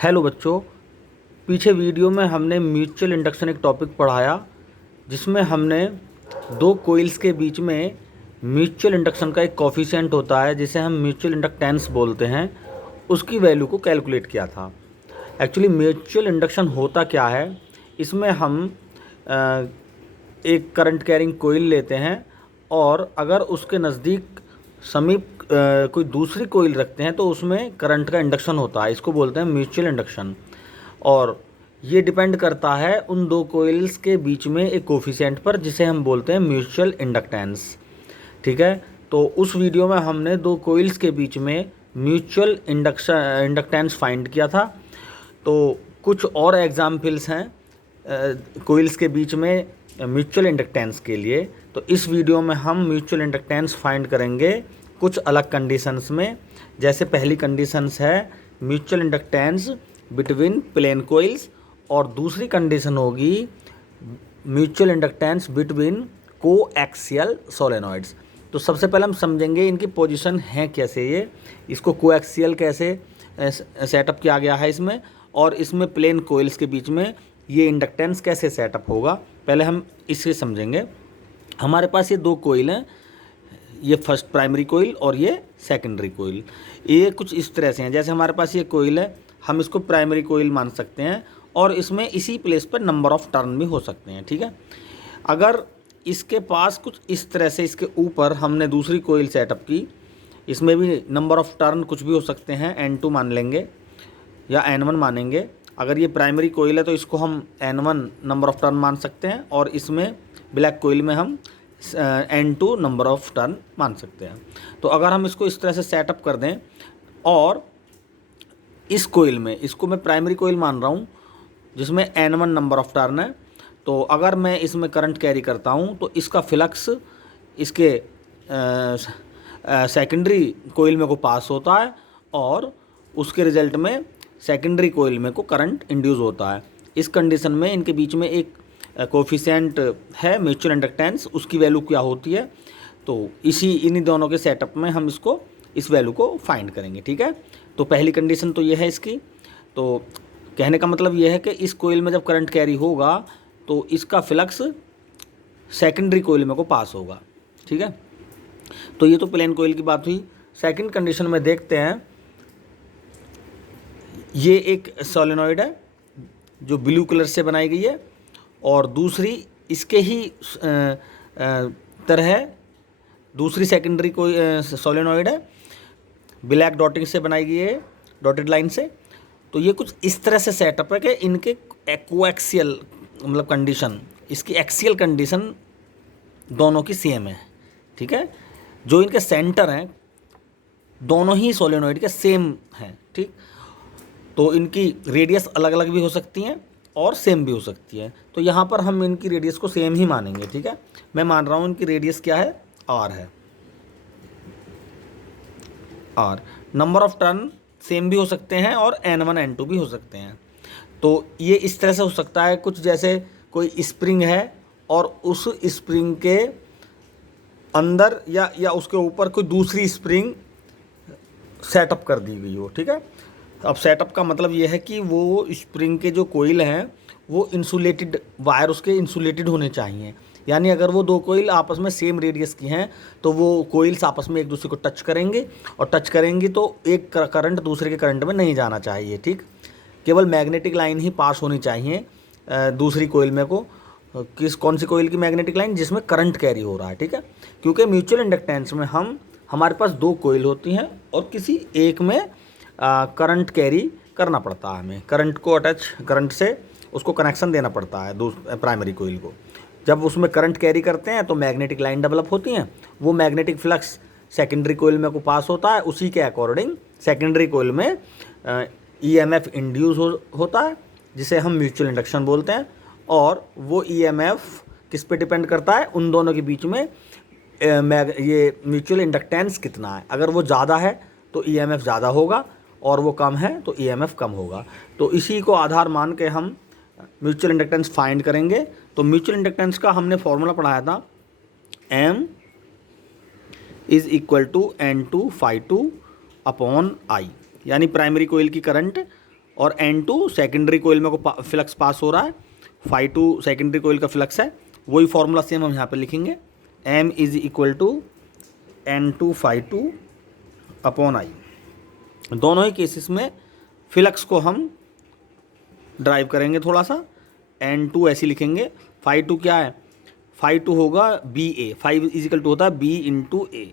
Hello बच्चों, पीछे video में हमने म्यूचुअल इंडक्शन एक टॉपिक पढ़ाया जिसमें हमने दो कोइल्स के बीच में म्यूचुअल इंडक्शन का एक कोफिशिएंट होता है जिसे हम म्यूचुअल इंडक्टेंस बोलते हैं, उसकी वैल्यू को कैलकुलेट किया था। एक्चुअली म्यूचुअल इंडक्शन होता क्या है, इसमें हम एक करंट कैरिंग कोइल लेते हैं और अगर उसके नज़दीक समीप कोई दूसरी कोइल रखते हैं तो उसमें करंट का इंडक्शन होता है। इसको बोलते हैं म्यूचुअल इंडक्शन। और ये डिपेंड करता है उन दो कोइल्स के बीच में एक कोफिशिएंट पर जिसे हम बोलते हैं म्यूचुअल इंडक्टेंस। ठीक है, तो उस वीडियो में हमने दो कोइल्स के बीच में म्यूचुअल इंडक्टेंस फाइंड किया था। तो कुछ और एग्जाम्पल्स हैं कोइल्स के बीच में म्यूचुअल इंडक्टेंस के लिए। तो इस वीडियो में हम म्यूचुअल इंडक्टेंस फाइंड करेंगे कुछ अलग कंडीशंस में। जैसे पहली कंडीशंस है mutual inductance between plane coils और दूसरी कंडीशन होगी mutual inductance between coaxial solenoids. तो सबसे पहले हम समझेंगे इनकी पोजीशन है कैसे, ये इसको कोएक्सियल कैसे सेटअप किया गया है इसमें, और इसमें प्लेन कोइल्स के बीच में ये इंडक्टेंस कैसे सेटअप होगा, पहले हम इसे समझेंगे। हमारे पास ये दो कोइल हैं, ये फर्स्ट प्राइमरी कोइल और ये सेकेंडरी कोइल। ये कुछ इस तरह से हैं, जैसे हमारे पास ये कोइल है, हम इसको प्राइमरी कोइल मान सकते हैं और इसमें इसी प्लेस पर नंबर ऑफ़ टर्न भी हो सकते हैं। ठीक है, अगर इसके पास कुछ इस तरह से इसके ऊपर हमने दूसरी कोइल सेटअप की, इसमें भी नंबर ऑफ़ टर्न कुछ भी हो सकते हैं, N2 मान लेंगे या N1 मानेंगे। अगर ये प्राइमरी कोइल है तो इसको हम N1 नंबर ऑफ़ टर्न मान सकते हैं और इसमें ब्लैक कोइल में हम N2 नंबर ऑफ़ टर्न मान सकते हैं। तो अगर हम इसको इस तरह से सेटअप कर दें और इस कोइल में, इसको मैं प्राइमरी कोइल मान रहा हूँ जिसमें N1 नंबर ऑफ़ टर्न है, तो अगर मैं इसमें करंट कैरी करता हूँ तो इसका फ्लक्स इसके सेकेंडरी कोइल में को पास होता है और उसके रिजल्ट में सेकेंडरी कोइल में को करंट इंड्यूस होता है। इस कंडीशन में इनके बीच में एक कोफिशिएंट है म्यूचुअल इंडक्टेंस, उसकी वैल्यू क्या होती है, तो इन्हीं दोनों के सेटअप में हम इस वैल्यू को फाइंड करेंगे। ठीक है, तो पहली कंडीशन तो ये है इसकी। तो कहने का मतलब ये है कि इस कोइल में जब करंट कैरी होगा तो इसका फ्लक्स सेकेंडरी कोइल में को पास होगा। ठीक है, तो ये तो प्लेन कोइल की बात हुई। सेकंड कंडीशन में देखते हैं, ये एक सोलेनॉइड है जो ब्लू कलर से बनाई गई है और दूसरी इसके ही तरह दूसरी सेकेंडरी कोई सोलेनॉइड है, ब्लैक डॉटिंग से बनाई गई है, डॉटेड लाइन से। तो ये कुछ इस तरह से सेटअप है कि इनके कोएक्सियल मतलब कंडीशन, इसकी एक्सियल कंडीशन दोनों की सेम है। ठीक है, जो इनके सेंटर हैं दोनों ही सोलेनॉइड के सेम हैं। ठीक, तो इनकी रेडियस अलग अलग भी हो सकती हैं और सेम भी हो सकती है। तो यहाँ पर हम इनकी रेडियस को सेम ही मानेंगे। ठीक है, मैं मान रहा हूँ इनकी रेडियस क्या है, R है। R number of turn same भी हो सकते हैं और N1 N2 भी हो सकते हैं। तो ये इस तरह से हो सकता है कुछ जैसे कोई स्प्रिंग है और उस स्प्रिंग के अंदर या उसके ऊपर कोई दूसरी स्प्रिंग सेटअप कर दी गई हो। ठीक है, अब सेटअप का मतलब ये है कि वो स्प्रिंग के जो कोइल हैं वो इंसुलेटेड, वायर उसके इंसुलेटेड होने चाहिए। यानी अगर वो दो कोइल आपस में सेम रेडियस की हैं तो वो कोइल्स आपस में एक दूसरे को टच करेंगे और टच करेंगी तो एक करंट दूसरे के करंट में नहीं जाना चाहिए। ठीक, केवल मैग्नेटिक लाइन ही पास होनी चाहिए दूसरी कोइल में को। कौन सी कोइल की मैग्नेटिक लाइन, जिसमें करंट कैरी हो रहा है। ठीक है, क्योंकि म्यूचुअल इंडक्टेंस में हमारे पास दो कोइल होती हैं और किसी एक में करंट कैरी करना पड़ता है, हमें करंट को अटैच, करंट से उसको कनेक्शन देना पड़ता है प्राइमरी कोइल को। जब उसमें करंट कैरी करते हैं तो मैग्नेटिक लाइन डेवलप होती हैं, वो मैग्नेटिक फ्लक्स सेकेंडरी कोइल में को पास होता है, उसी के अकॉर्डिंग सेकेंडरी कोइल में EMF इंड्यूस होता है जिसे हम म्यूचुअल इंडक्शन बोलते हैं। और वो EMF किस पे डिपेंड करता है, उन दोनों के बीच में ये म्यूचुअल इंडक्टेंस कितना है। अगर वो ज़्यादा है तो EMF ज़्यादा होगा और वो कम है तो EMF कम होगा। तो इसी को आधार मान के हम म्यूचुअल इंडक्टेंस फाइंड करेंगे। तो म्यूचुअल इंडक्टेंस का हमने फॉर्मूला पढ़ाया था, M = N2 ∅2 अपॉन I, यानी प्राइमरी कोइल की करंट और N2 सेकेंडरी कोयल में को फ्लक्स पास हो रहा है, φ2 सेकेंडरी कोयल का फ्लक्स है। वही फॉर्मूला सेम हम यहाँ पे लिखेंगे, M is equal to N2 φ2 upon I. दोनों ही केसेस में फ्लक्स को हम ड्राइव करेंगे थोड़ा सा। N2 ऐसे लिखेंगे, φ2 क्या है, φ2 होगा B A, five is equal to होता है बी इंटू ए,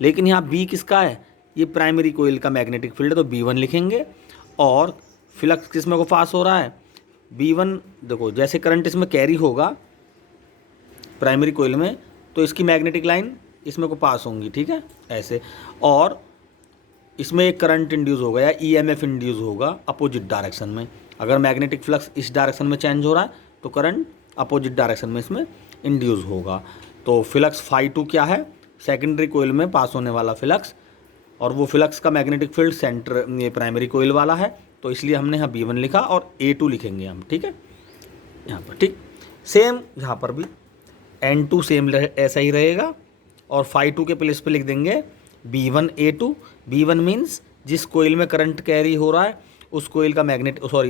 लेकिन यहाँ बी किसका है, ये प्राइमरी कोयल का मैग्नेटिक फील्ड है तो B1 लिखेंगे। और फ्लक्स किसमें को पास हो रहा है, B1, देखो जैसे करंट इसमें कैरी होगा प्राइमरी कोयल में तो इसकी मैग्नेटिक लाइन इसमें को पास होंगी, ठीक है ऐसे। और इसमें एक करंट इंड्यूस होगा या EMF इंड्यूस होगा अपोजिट डायरेक्शन में। अगर मैग्नेटिक फ्लक्स इस डायरेक्शन में चेंज हो रहा है तो करंट अपोजिट डायरेक्शन में इसमें इंड्यूस होगा। तो फ्लक्स φ2 क्या है, सेकेंडरी कोयल में पास होने वाला फ्लक्स, और वो फ्लक्स का मैग्नेटिक फील्ड सेंटर ये प्राइमरी कोयल वाला है, तो इसलिए हमने यहाँ B1 लिखा और A2 लिखेंगे हम, ठीक है यहाँ पर, ठीक। सेम यहाँ पर भी N2 सेम ऐसा ही रहेगा और φ2 के प्लेस पे लिख देंगे B1 A2। B1 मीन्स जिस कोयल में करंट कैरी हो रहा है उस कोयल का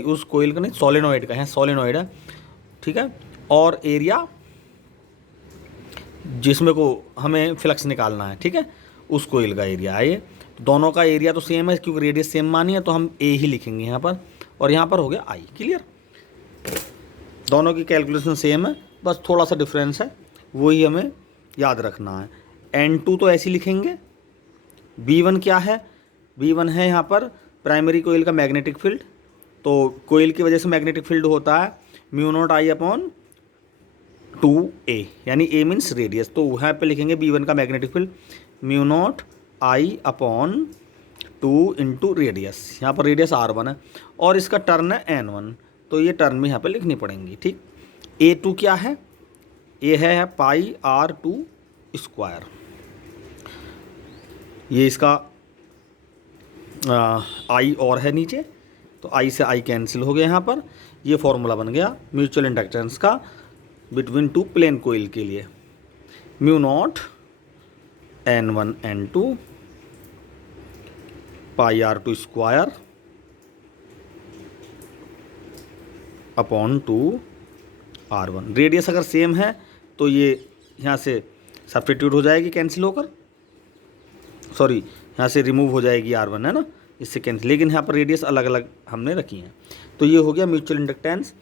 उस कोयल का नहीं, सोलेनॉइड का है, सोलेनॉइड है, ठीक है। और एरिया जिसमें को हमें फ्लक्स निकालना है, ठीक है, उस कोयल का एरिया है ये। दोनों का एरिया तो सेम है क्योंकि रेडियस सेम मानी है तो हम A ही लिखेंगे यहाँ पर, और यहाँ पर हो गया I। क्लियर, दोनों की कैलकुलेशन सेम है, बस थोड़ा सा डिफरेंस है, वही हमें याद रखना है। N2 तो ऐसे लिखेंगे। B1 क्या है, B1 है यहाँ पर प्राइमरी कोयल का मैग्नेटिक फील्ड, तो कोयल की वजह से मैग्नेटिक फील्ड होता है μ0 I अपॉन 2a, यानी a मीन्स रेडियस, तो यहाँ पे लिखेंगे B1 का magnetic field μ0 I upon 2 into radius, यहाँ पर रेडियस R1 है और इसका टर्न है N1, तो ये टर्न भी यहाँ पे लिखनी पड़ेंगी, ठीक। A2 क्या है, A है पाई R2 स्क्वायर, ये इसका I और है नीचे, तो I से I कैंसिल हो गया यहाँ पर। ये फॉर्मूला बन गया म्यूचुअल इंडक्टेंस का बिटवीन टू प्लेन कोयल के लिए, μ0 N1 N2 पाई R2 square upon 2 R1। Radius अगर सेम है तो ये यहाँ से सब्स्टिट्यूट हो जाएगी कैंसिल होकर, सॉरी यहाँ से रिमूव हो जाएगी R1 है ना, इससे कैंसिल, लेकिन यहाँ पर रेडियस अलग अलग हमने रखी हैं। तो ये हो गया म्यूचुअल इंडक्टेंस।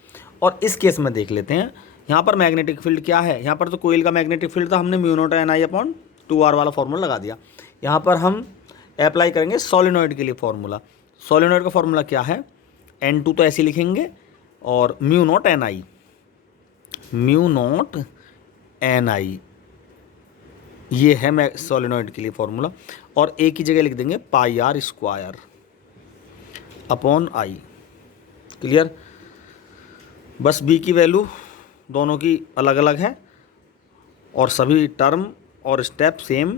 और इस केस में देख लेते हैं यहाँ पर मैग्नेटिक फील्ड क्या है। यहाँ पर तो कोयल का मैग्नेटिक फील्ड था, हमने μ0 Ni अपॉन 2R वाला फॉर्मूला लगा दिया। यहाँ पर हम अप्लाई करेंगे सोलेनॉइड के लिए फॉर्मूला। सोलेनॉइड का फॉर्मूला क्या है, N2 तो ऐसे लिखेंगे और μ0 Ni ये है मैं सोलेनॉइड के लिए फॉर्मूला, और A की जगह लिख देंगे पाई R square upon I। Clear, बस B की वैल्यू दोनों की अलग अलग है और सभी टर्म और स्टेप सेम।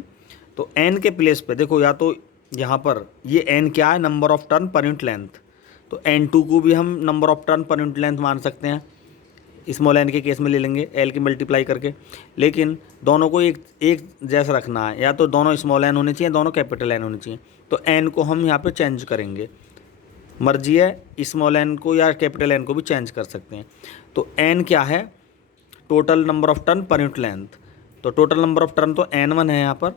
तो N के प्लेस पे देखो, या तो यहाँ पर ये N क्या है, number of turn per unit length, तो N2 को भी हम number of turn per unit length मान सकते हैं, स्मॉल n के केस में ले लेंगे L की मल्टीप्लाई करके। लेकिन दोनों को एक जैसा रखना है, या तो दोनों स्मॉल n होने चाहिए, दोनों कैपिटल N होने चाहिए। तो n को हम यहाँ पे चेंज करेंगे, मर्जी है स्मॉल n को या कैपिटल N को भी चेंज कर सकते हैं। तो n क्या है, total number of turn per unit length, तो टोटल नंबर ऑफ टर्न तो N1 है यहाँ पर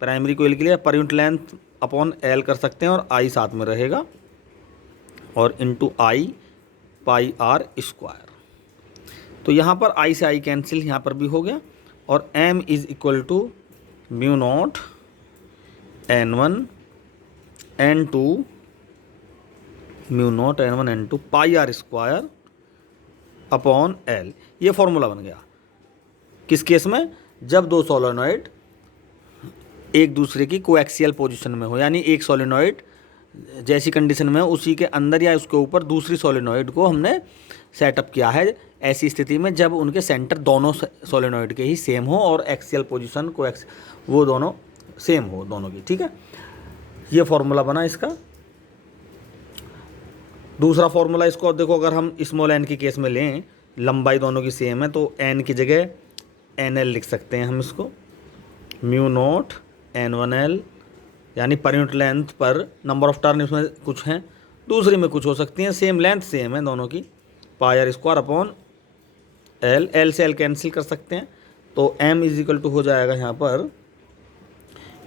प्राइमरी कोयल के लिए, per unit length upon L कर सकते हैं और I साथ में रहेगा, और into I pi R square. तो यहाँ पर I से I कैंसिल यहाँ पर भी हो गया, और M is equal to μ0 N1 N2 μ0 N1 N2 pi R square upon L। ये फॉर्मूला बन गया किस केस में, जब दो सोलेनॉइड एक दूसरे की कोएक्सियल पोजीशन में हो, यानी एक सोलेनॉइड जैसी कंडीशन में उसी के अंदर या उसके ऊपर दूसरी सोलेनॉइड को हमने सेटअप किया है, ऐसी स्थिति में जब उनके सेंटर दोनों सोलेनॉइड के ही सेम हो और एक्सियल पोजीशन को वो दोनों सेम हो दोनों की, ठीक है। ये फॉर्मूला बना इसका। दूसरा फॉर्मूला इसको देखो, अगर हम स्मॉल n के केस में लें, लंबाई दोनों की सेम है, तो n की जगह NL लिख सकते हैं हम इसको, μ0 N1L, यानी पर यूनिट लेंथ पर नंबर ऑफ टर्न इसमें कुछ हैं, दूसरी में कुछ हो सकती हैं, सेम लेंथ सेम है दोनों की, pi R square upon L, L से एल कैंसिल कर सकते हैं, तो m इज इक्वल टू हो जाएगा यहाँ पर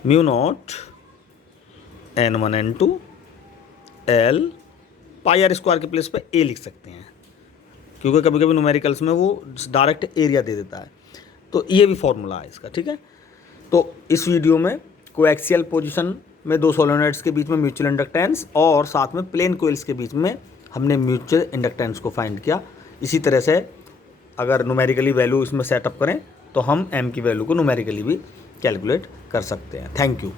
mu naught n1 n2 L, pi R square के प्लेस पे a लिख सकते हैं, क्योंकि कभी कभी न्यूमेरिकल्स में वो डायरेक्ट एरिया दे देता है। तो ये भी फॉर्मूला है इसका, ठीक है। तो इस वीडियो में कोएक्सियल पोजीशन में दो सोलेनोइड्स के बीच में म्यूचुअल इंडक्टेंस और साथ में प्लेन कोइल्स के बीच में हमने म्यूचुअल इंडक्टेंस को फाइंड किया। इसी तरह से अगर न्यूमेरिकली वैल्यू इसमें सेटअप करें तो हम m की वैल्यू को न्यूमेरिकली भी कैलकुलेट कर सकते हैं। Thank you.